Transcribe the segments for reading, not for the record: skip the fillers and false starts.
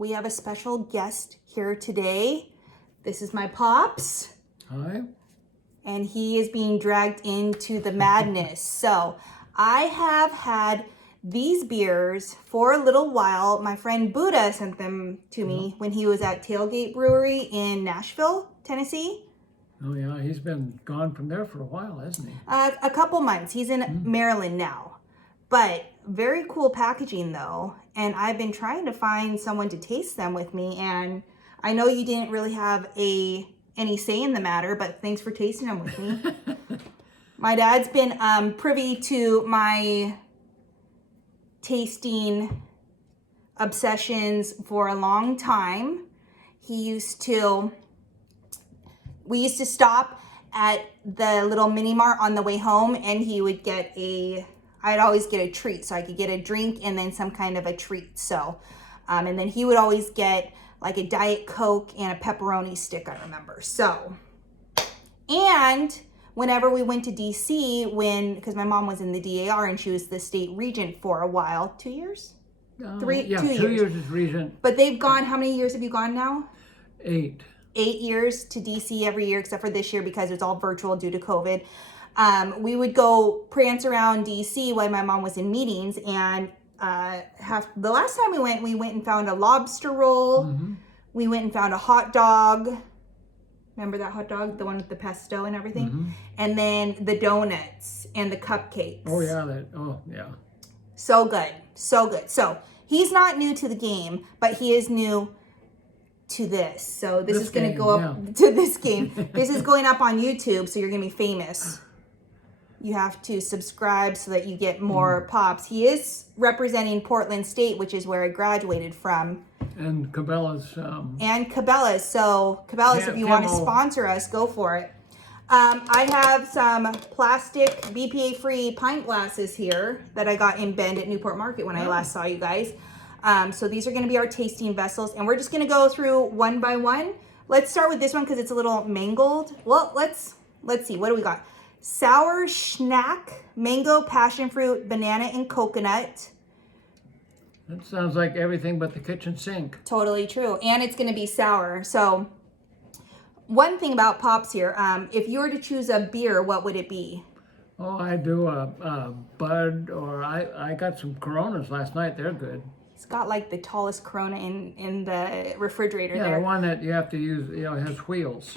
we have a special guest here today. This is my Pops. Hi. And he is being dragged into the madness. So I have had these beers for a little while. My friend Buddha sent them to me when he was at Tailgate Brewery in Nashville, Tennessee. Oh yeah, he's been gone from there for a while, hasn't he? A couple months. He's in Maryland now. But very cool packaging though. And I've been trying to find someone to taste them with me. And I know you didn't really have any say in the matter, but thanks for tasting them with me. My dad's been privy to my tasting obsessions for a long time. We used to stop at the little mini mart on the way home, and he would get I'd always get a treat. So I could get a drink and then some kind of a treat. So, and then he would always get like a Diet Coke and a pepperoni stick, I remember. So, and whenever we went to DC, because my mom was in the DAR and she was the state regent for a while, 2 years? 2 years as regent. But they've gone, how many years have you gone now? 8. 8 years to DC every year, except for this year because it's all virtual due to COVID. We would go prance around DC while my mom was in meetings, and the last time we went and found a lobster roll. Mm-hmm. We went and found a hot dog. Remember that hot dog, the one with the pesto and everything? Mm-hmm. And then the donuts and the cupcakes. Oh yeah, So good, so good. So he's not new to the game, but he is new to this. So this is going to go up to this game. This is going up on YouTube, so you're going to be famous. You have to subscribe so that you get more Pops. He is representing Portland State, which is where I graduated from. And Cabela's. So Cabela's, if you want to sponsor us, go for it. I have some plastic BPA-free pint glasses here that I got in Bend at Newport Market when I last saw you guys. So these are going to be our tasting vessels, and we're just going to go through one by one. Let's start with this one because it's a little mangled. Well, let's see. What do we got? Sour Schnack, mango, passion fruit, banana, and coconut. That sounds like everything but the kitchen sink. Totally true. And it's going to be sour. So one thing about Pops here, if you were to choose a beer, what would it be? Oh, I do a Bud, or I got some Coronas last night. They're good. It's got like the tallest Corona in the refrigerator there. Yeah, the one that you have to use, has wheels.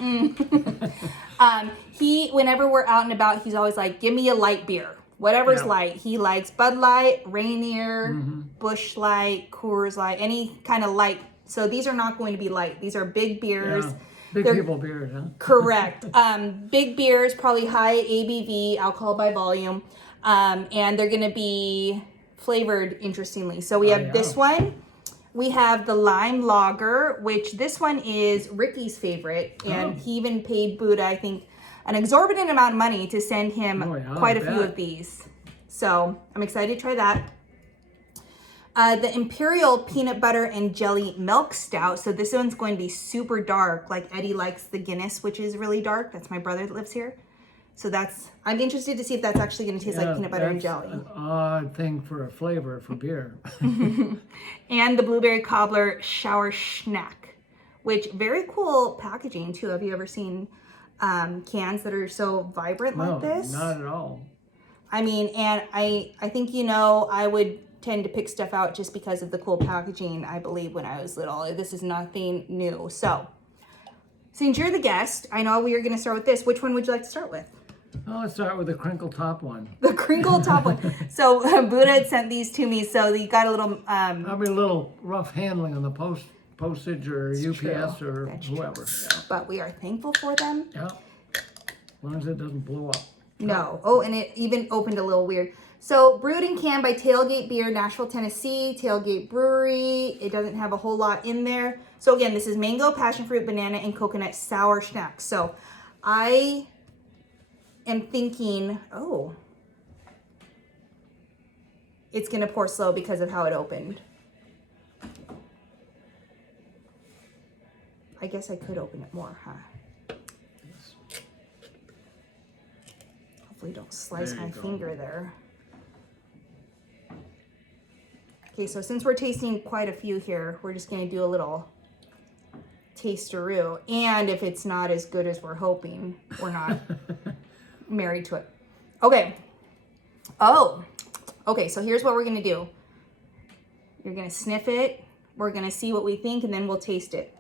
Whenever we're out and about, he's always like, give me a light beer. Whatever's light. He likes Bud Light, Rainier, Busch Light, Coors Light, any kind of light. So these are not going to be light. These are big beers. Yeah. People beers, huh? Correct. Big beers, probably high ABV, alcohol by volume. And they're going to be flavored interestingly. So we have this one. We have the lime lager, which this one is Ricky's favorite. And he even paid Buddha, I think, an exorbitant amount of money to send him quite a few of these. So I'm excited to try that. The Imperial Peanut Butter and Jelly Milk Stout. So this one's going to be super dark. Like Eddie likes the Guinness, which is really dark. That's my brother that lives here. So I'm interested to see if that's actually going to taste like peanut butter and jelly. An odd thing for a flavor for beer. And the Blueberry Cobbler Sour Schnack, which very cool packaging too. Have you ever seen cans that are so vibrant like this? No, not at all. I mean, and I think, I would tend to pick stuff out just because of the cool packaging, I believe, when I was little. This is nothing new. So, since you're the guest, I know we are going to start with this. Which one would you like to start with? Oh, let's start with the crinkle top one. The crinkle top one. So, Buddha had sent these to me, so you got a little... Probably a little rough handling on the postage or UPS or whoever. Yeah. But we are thankful for them. Yeah. As long as it doesn't blow up. No. Oh, and it even opened a little weird. So, brewed and canned by Tailgate Beer, Nashville, Tennessee, Tailgate Brewery. It doesn't have a whole lot in there. So, again, this is mango, passion fruit, banana, and coconut sour schnack. So, I am thinking, it's going to pour slow because of how it opened. I guess I could open it more, huh? Hopefully don't slice my finger there. Okay, so since we're tasting quite a few here, we're just gonna do a little tasteroo. And if it's not as good as we're hoping, we're not married to it. Okay. Oh, okay, so here's what we're gonna do. You're gonna sniff it. We're gonna see what we think, and then we'll taste it.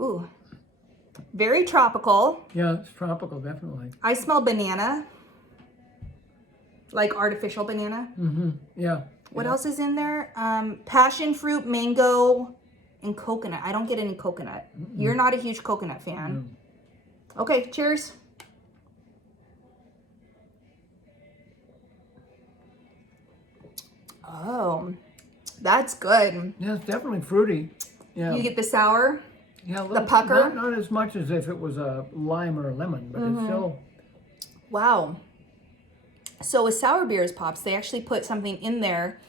Ooh, very tropical. Yeah, it's tropical, definitely. I smell banana, like artificial banana. Mm-hmm. Yeah. What else is in there? Passion fruit, mango, and coconut. I don't get any coconut. You're not a huge coconut fan. Okay, cheers. Oh, that's good. Yeah, it's definitely fruity. Yeah. You get the sour. Yeah, the pucker. Not as much as if it was a lime or a lemon, but it's still. Wow. So with sour beers, Pops, they actually put something in there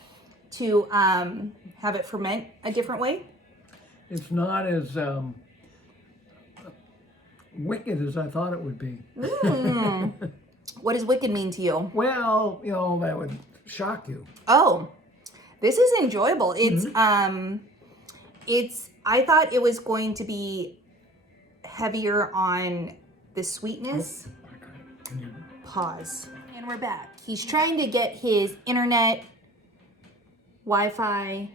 to have it ferment a different way. It's not as wicked as I thought it would be. What does wicked mean to you? Well, that would shock you. Oh, this is enjoyable. It's I thought it was going to be heavier on the sweetness. Pause. And we're back. He's trying to get his internet, Wi-Fi.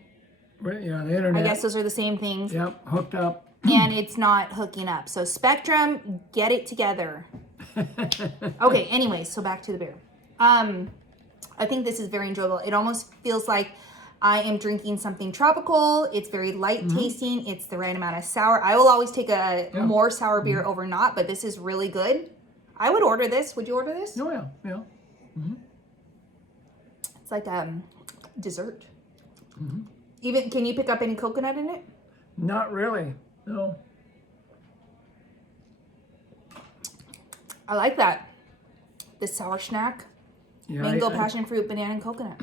Yeah, the internet. I guess those are the same things. Yep, hooked up. And it's not hooking up. So Spectrum, get it together. Okay, anyways, so back to the beer. I think this is very enjoyable. It almost feels like I am drinking something tropical. It's very light tasting. It's the right amount of sour. I will always take a more sour beer over not, but this is really good. I would order this. Would you order this? Oh, yeah, yeah. It's like dessert. Even, can you pick up any coconut in it? Not really, no. I like that. The sour snack. Yeah, Mango, passion fruit, banana, and coconut.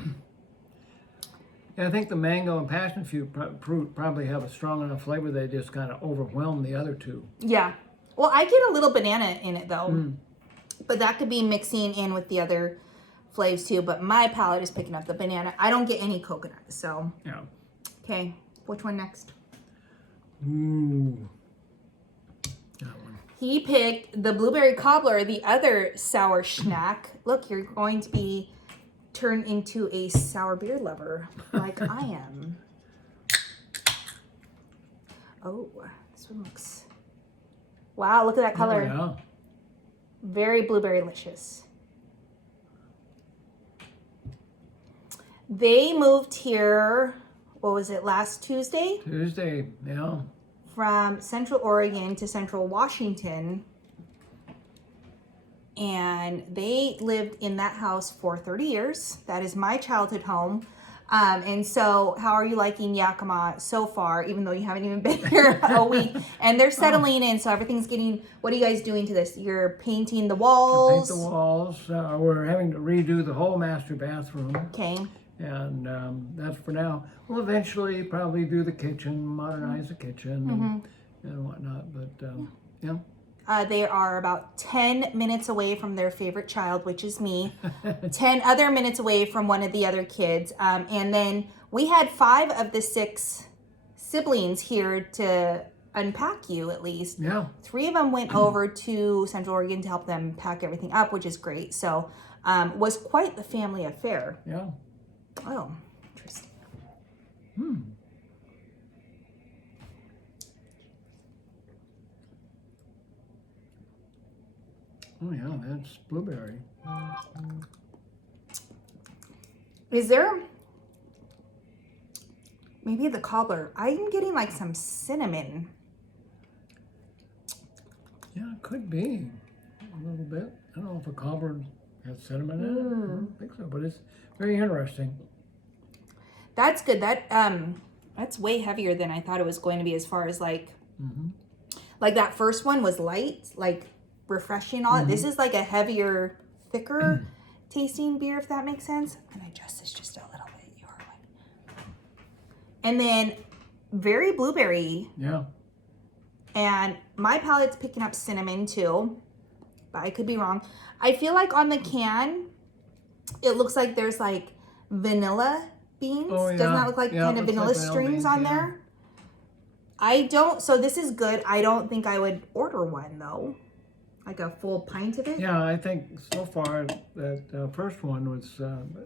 I think the mango and passion fruit probably have a strong enough flavor they just kind of overwhelm the other two. Yeah. Well, I get a little banana in it though. But that could be mixing in with the other flavors too. But my palate is picking up the banana. I don't get any coconut, so. Yeah. Okay, which one next? Ooh. That one. He picked the blueberry cobbler, the other sour snack. Look, you're going to be turned into a sour beer lover like I am. Oh, this one looks... Wow, look at that color. Oh, yeah. Very blueberry-licious. They moved here, what was it, last Tuesday? Tuesday, yeah. From Central Oregon to Central Washington. And they lived in that house for 30 years. That is my childhood home. And so how are you liking Yakima so far, even though you haven't even been here a week? And they're settling in, so everything's getting... What are you guys doing to this? You're painting the walls? Paint the walls. We're having to redo the whole master bathroom. Okay. And that's for now. We'll eventually probably do the kitchen, modernize the kitchen and whatnot. But yeah. They are about 10 minutes away from their favorite child, which is me. 10 other minutes away from one of the other kids. And then we had 5 of the 6 siblings here to unpack you, at least. Yeah. 3 of them went over to Central Oregon to help them pack everything up, which is great. So was quite the family affair. Yeah. Oh, interesting. Oh yeah, that's blueberry. Is there maybe the cobbler? I'm getting like some cinnamon. Yeah, it could be a little bit. I don't know if a cobbler has cinnamon in it. I don't think so, but it's very interesting. That's good. That's way heavier than I thought it was going to be, as far as like that first one was light, like refreshing. All this is like a heavier, thicker tasting beer, if that makes sense. And adjust this just a little bit. Your way. And then very blueberry. Yeah. And my palate's picking up cinnamon too, but I could be wrong. I feel like on the can, it looks like there's like vanilla beans. Oh, yeah. Doesn't that look like Yeah, kind of looks like vanilla vanilla strings beans, on yeah. there? I don't, so this is good. I don't think I would order one though. Like a full pint of it. Yeah, I think so far that first one was,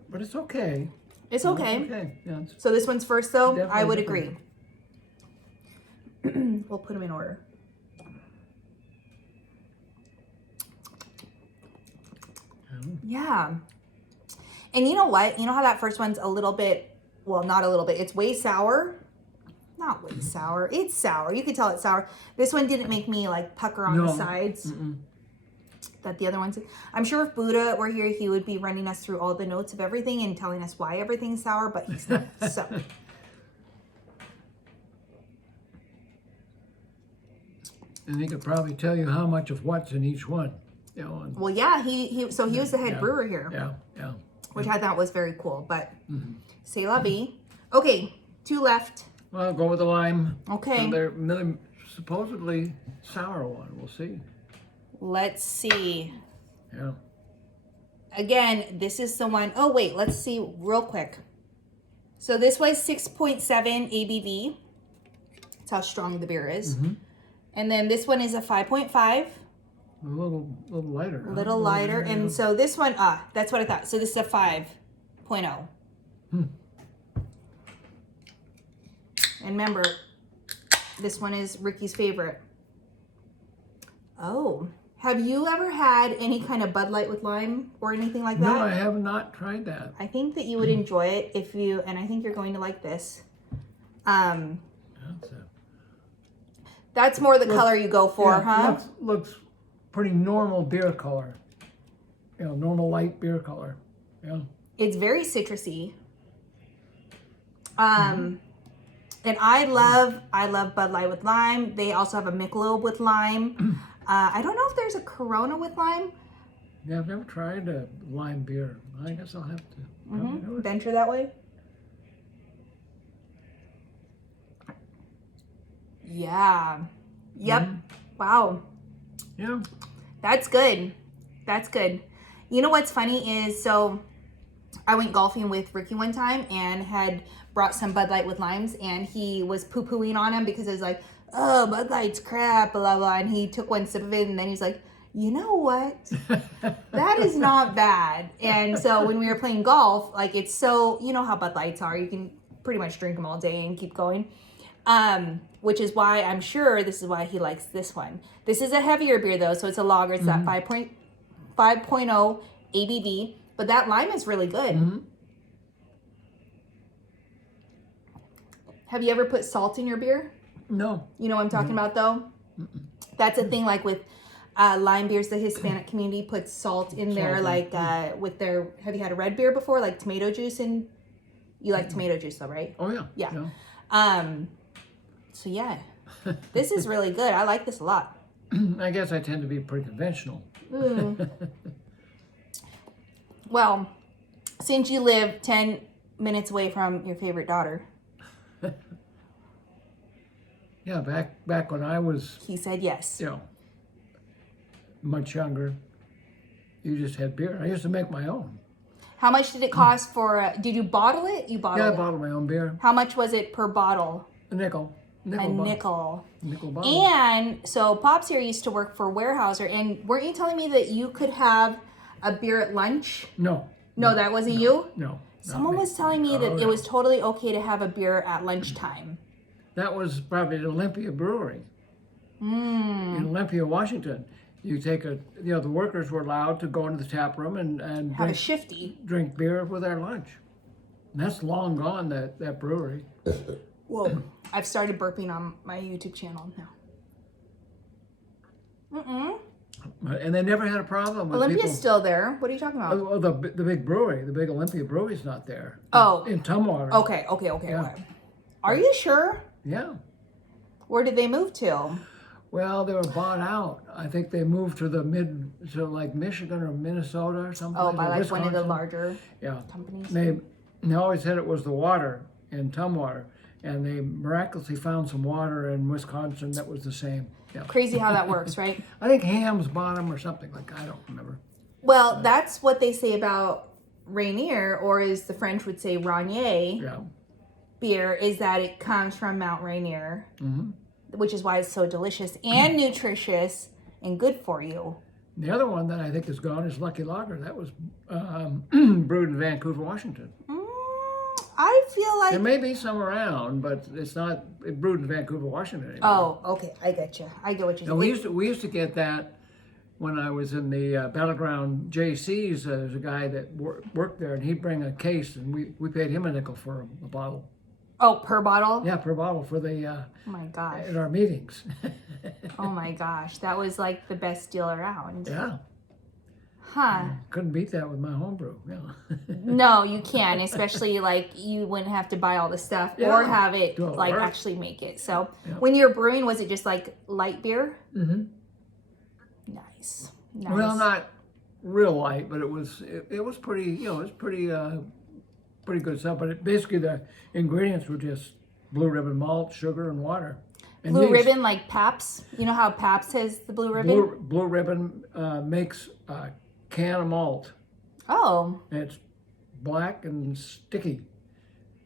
but it's okay. It's okay. Yeah, it's So this one's first though? Definitely I would different. agree. We'll put them in order. Yeah. And you know what? You know how that first one's a little bit, well, not a little bit, it's way sour. Not way sour. It's sour. You could tell it's sour. This one didn't make me like pucker on the sides. That the other ones. I'm sure if Buddha were here, he would be running us through all the notes of everything and telling us why everything's sour, but he's not. So. And he could probably tell you how much of what's in each one. You know, and, Well, yeah, he was the head brewer here. yeah. Which I thought was very cool, but c'est la vie. Okay, 2 left. Well, go with the lime. Okay. And they're really supposedly sour one. We'll see. Let's see. Yeah. Again, this is the one. Oh, wait, let's see real quick. So this was 6.7 ABV. That's how strong the beer is. And then this one is a 5.5. A little lighter. A little lighter. And so this one, that's what I thought. So this is a 5.0. And remember, this one is Ricky's favorite. Oh, have you ever had any kind of Bud Light with lime or anything like that? No, I have not tried that. I think that you would enjoy it if you, and I think you're going to like this. That's more the color you go for, huh? Looks pretty normal beer color. You know, normal light beer color. Yeah. It's very citrusy. And I love Bud Light with lime. They also have a Michelob with lime. I don't know if there's a Corona with lime. Yeah, I've never tried a lime beer. I guess I'll have to. Venture that way. Yeah. Yep. Wow. Yeah. That's good. That's good. You know what's funny is, so I went golfing with Ricky one time and had brought some Bud Light with limes, and he was poo-pooing on them because it was like, oh, Bud Light's crap, blah, blah. And he took one sip of it, and then he's like, you know what? That is not bad. And so when we were playing golf, like, it's so, you know how Bud Lights are. You can pretty much drink them all day and keep going. Which is why I'm sure this is why he likes this one. This is a heavier beer, though, so it's a lager. It's that 5.0 ABV. But that lime is really good. Have you ever put salt in your beer? No. You know what I'm talking about, though? That's a thing, like with lime beers, the Hispanic community puts salt in there, like with their, have you had a red beer before? Like tomato juice, and you like tomato juice, though, right? Oh, yeah. Yeah. So, yeah, this is really good. I like this a lot. I guess I tend to be pretty conventional. Well, since you live 10 minutes away from your favorite daughter. Yeah, back when I was, He said yes. you know, much younger, you just had beer. I used to make my own. How much did it cost for, did you bottle it? You bottled Yeah, I it. bottled my own beer. How much was it per bottle? A nickel. A bottle. nickel. Nickel bottle. And so Pops here used to work for Weyerhaeuser, and weren't you telling me that you could have a beer at lunch? No. No, that wasn't you? No. Someone was telling me that it was totally okay to have a beer at lunchtime. That was probably at Olympia Brewery in Olympia, Washington. You take the workers were allowed to go into the tap room and Have a shifty. drink beer with their lunch. And that's long gone, that brewery. Whoa. I've started burping on my YouTube channel now. And they never had a problem with Olympia's people. still there. What are you talking about? Oh, the big brewery, the big Olympia Brewery's not there. Oh. In Tumwater. Okay. Yeah. Are you sure? Yeah. Where did they move to? Well, they were bought out. I think they moved to like Michigan or Minnesota or something. Oh, by like Wisconsin. one of the larger Yeah. companies. They always said it was the water in Tumwater, and they miraculously found some water in Wisconsin that was the same. Yeah. Crazy how that works, right? I think Ham's bought them or something like that. I don't remember. Well, that's what they say about Rainier, or as the French would say, Rainier Yeah. beer, is that it comes from Mount Rainier, Mm-hmm. which is why it's so delicious and nutritious and good for you. The other one that I think is gone is Lucky Lager. That was brewed in Vancouver, Washington. I feel like... There may be some around, but it's not brewed in Vancouver, Washington anymore. Oh, okay. I get you. I get what you're And saying. we used to get that when I was in the Battleground JCs. There's a guy that worked there, and he'd bring a case, and we paid him a nickel for a bottle. Oh, per bottle? Yeah, per bottle for the Oh my gosh. at our meetings. Oh my gosh. That was like the best deal around. Yeah, Huh. couldn't beat that with my homebrew. Yeah. No, you can, especially like you wouldn't have to buy all the stuff or Yeah. have it Do it like work. actually make it. So Yeah. when you're brewing, was it just like light beer? Mm-hmm. Nice. Well, not real light, but it was pretty. You know, it was pretty good stuff. But basically the ingredients were just blue ribbon malt, sugar, and water. And Blue yeast. Ribbon, like Pabst. You know how Pabst has the Blue Ribbon? Blue Ribbon makes a can of malt. Oh, And it's black and sticky,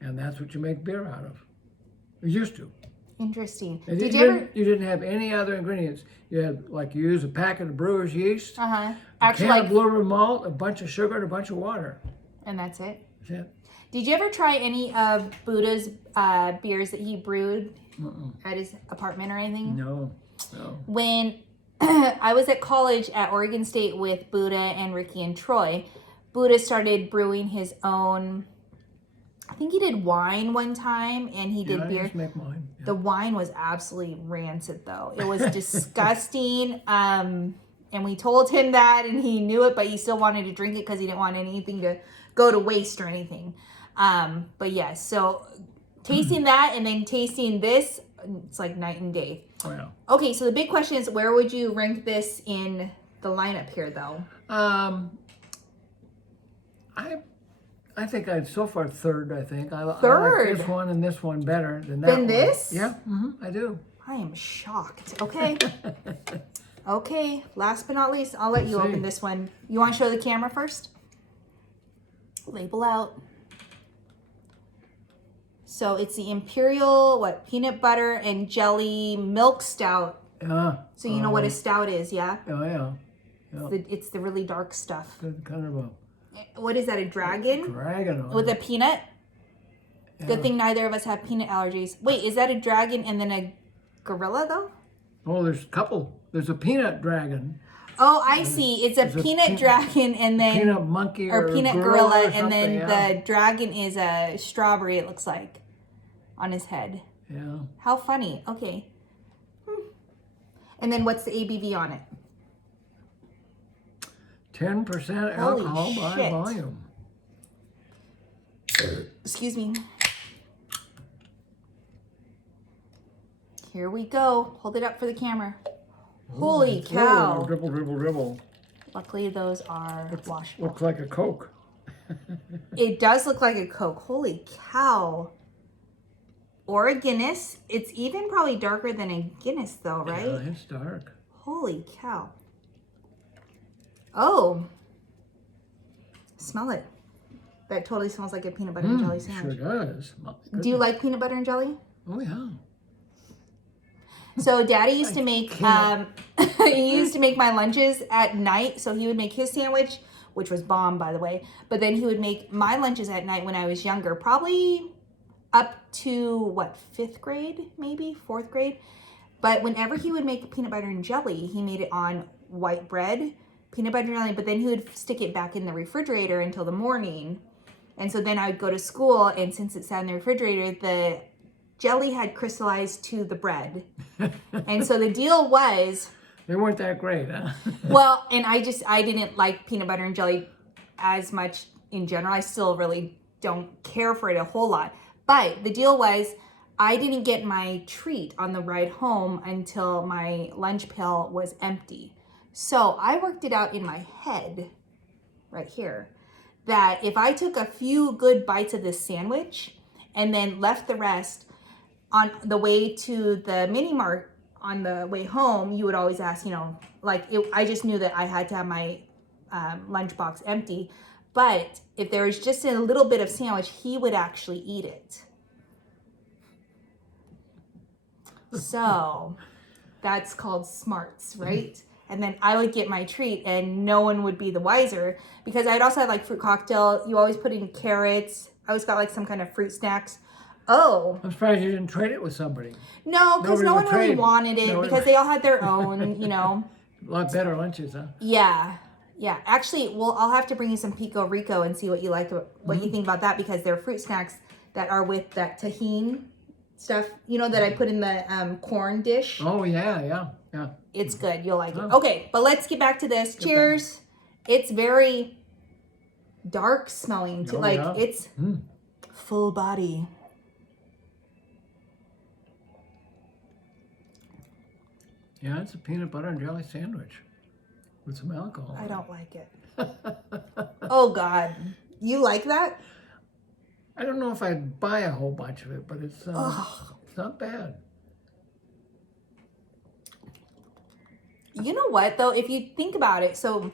and that's what you make beer out of. You used to. interesting. And Did you you ever? didn't, you didn't have any other ingredients. You had like you use a packet of brewer's yeast, Uh-huh. a Actually, can of like, blue ribbon malt, a bunch of sugar, and a bunch of water. and that's it. That's it. Did you ever try any of Buddha's beers that he brewed at his apartment or anything? No. When I was at college at Oregon State with Buddha and Ricky and Troy, Buddha started brewing his own. I think he did wine one time, and he did I beer. just make mine. Yeah. The wine was absolutely rancid, though. It was disgusting. And we told him that, and he knew it, but he still wanted to drink it because he didn't want anything to go to waste or anything. But yes, so tasting that and then tasting this, it's like night and day. Oh yeah. Okay, so the big question is, where would you rank this in the lineup here, though? I think I'd so far third. I think I like Third? this one and this one better than that. Than one. this? Yeah, I do. I am shocked. Okay. Okay, last but not least, I'll let you Let's see. open this one. You want to show the camera first? Label out. So it's the Imperial, peanut butter and jelly milk stout. Yeah. So you know what a stout is, yeah? Oh yeah. It's the really dark stuff. Kind of a What is that, a dragon? dragon on With it. a peanut? Yeah. Good thing neither of us have peanut allergies. Wait, is that a dragon and then a gorilla, though? Oh, there's a couple. There's a peanut dragon, Oh, I see. It's a There's a peanut dragon and then... peanut monkey, or peanut gorilla, gorilla, or and then something, yeah. the dragon is a strawberry, it looks like, on his head. Yeah. How funny. Okay. And then what's the ABV on it? 10% Holy alcohol by shit. volume. Excuse me. Here we go. Hold it up for the camera. Holy cow. Oh, dribble, dribble, dribble. Luckily, those are washable. Looks like a Coke. It does look like a Coke. Holy cow. Or a Guinness. It's even probably darker than a Guinness, though, right? Yeah, it's dark. Holy cow. Oh. Smell it. That totally smells like a peanut butter and jelly Sure sandwich. does. Do you like peanut butter and jelly? Oh yeah. So Daddy used to make he used to make my lunches at night. So he would make his sandwich, which was bomb, by the way. But then he would make my lunches at night when I was younger, probably up to what, 5th grade, maybe 4th grade. But whenever he would make peanut butter and jelly, he made it on white bread, peanut butter and jelly. But then he would stick it back in the refrigerator until the morning. And so then I would go to school, and since it sat in the refrigerator, the jelly had crystallized to the bread. And so the deal was, They weren't that great, huh? well, and I didn't like peanut butter and jelly as much in general. I still really don't care for it a whole lot. But the deal was, I didn't get my treat on the ride home until my lunch pail was empty. So I worked it out in my head, right here, that if I took a few good bites of this sandwich and then left the rest on the way to the mini mart on the way home, you would always ask, I just knew that I had to have my lunchbox empty. But if there was just a little bit of sandwich, he would actually eat it. So that's called smarts, right? And then I would get my treat and no one would be the wiser, because I'd also have like fruit cocktail. You always put in carrots. I always got like some kind of fruit snacks. Oh. I'm surprised you didn't trade it with somebody. No, because no one really wanted it, Nobody because they all had their own, you know. A lot better lunches, huh? Yeah. Yeah. Actually, well, I'll have to bring you some Pico Rico and see what you like, what you think about that, because they're fruit snacks that are with that tahini stuff, you know, that I put in the corn dish. Oh, yeah. It's good. You'll like it. Okay, but let's get back to this. Cheers. It's very dark smelling too. It's full body. Yeah, it's a peanut butter and jelly sandwich with some alcohol. I don't like it. Oh, God. You like that? I don't know if I'd buy a whole bunch of it, but it's not bad. You know what, though? If you think about it, so...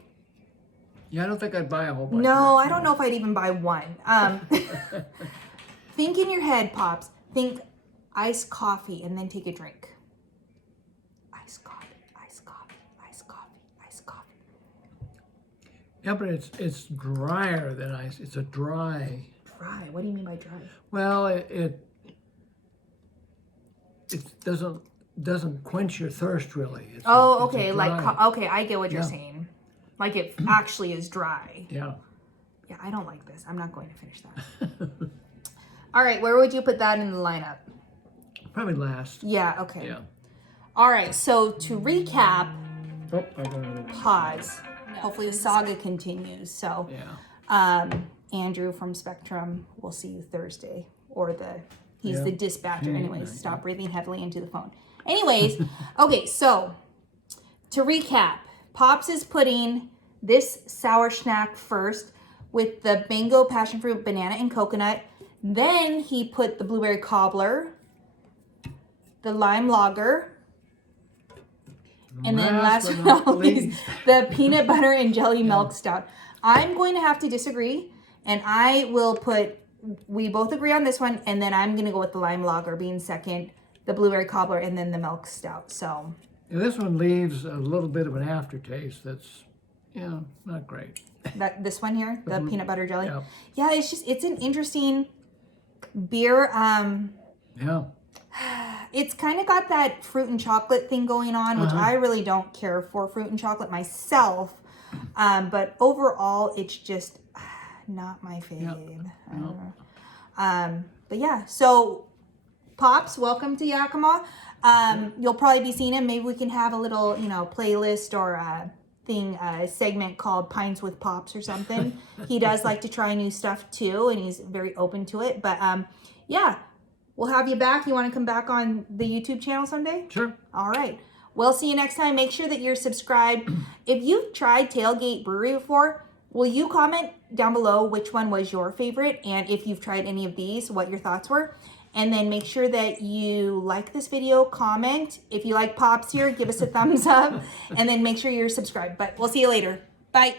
Yeah, I don't think I'd buy a whole bunch No, of it. I don't know if I'd even buy one. Think in your head, Pops. Think iced coffee and then take a drink. Iced coffee, iced coffee, iced coffee, iced coffee. Yeah, but it's drier than ice. It's a dry... Dry? What do you mean by dry? Well, it doesn't quench your thirst really. It's okay. dry. Okay, I get what you're saying. Like it actually is dry. Yeah. Yeah, I don't like this. I'm not going to finish that. All right, where would you put that in the lineup? Probably last. Yeah, okay. Yeah. All right, so to recap, Oh, I got it. pause. Hopefully the saga continues. So, Yeah. Andrew from Spectrum, we'll see you Thursday. Or he's the dispatcher. Anyways, stop breathing heavily into the phone. Anyways, okay, so to recap, Pops is putting this sour snack first with the mango, passion fruit, banana, and coconut. Then he put the blueberry cobbler, the lime lager, and then last but not least, the peanut butter and jelly milk stout. I'm going to have to disagree, and I will put, we both agree on this one, and then I'm going to go with the lime lager being second, the blueberry cobbler, and then the milk stout. So And this one leaves a little bit of an aftertaste that's, not great. this one here, the peanut butter jelly. Yeah. Yeah, it's an interesting beer. Yeah. It's kind of got that fruit and chocolate thing going on, which I really don't care for fruit and chocolate myself. But overall, it's just not my fave. But yeah, so Pops, welcome to Yakima. You'll probably be seeing him. Maybe we can have a little, playlist or a segment called Pints with Pops or something. He does like to try new stuff too, and he's very open to it. But yeah, we'll have you back. You want to come back on the YouTube channel someday? Sure. All right. We'll see you next time. Make sure that you're subscribed. If you've tried Tailgate Brewery before, will you comment down below which one was your favorite? And if you've tried any of these, what your thoughts were. And then make sure that you like this video, comment. If you like Pops here, give us a thumbs up. And then make sure you're subscribed. But we'll see you later. Bye.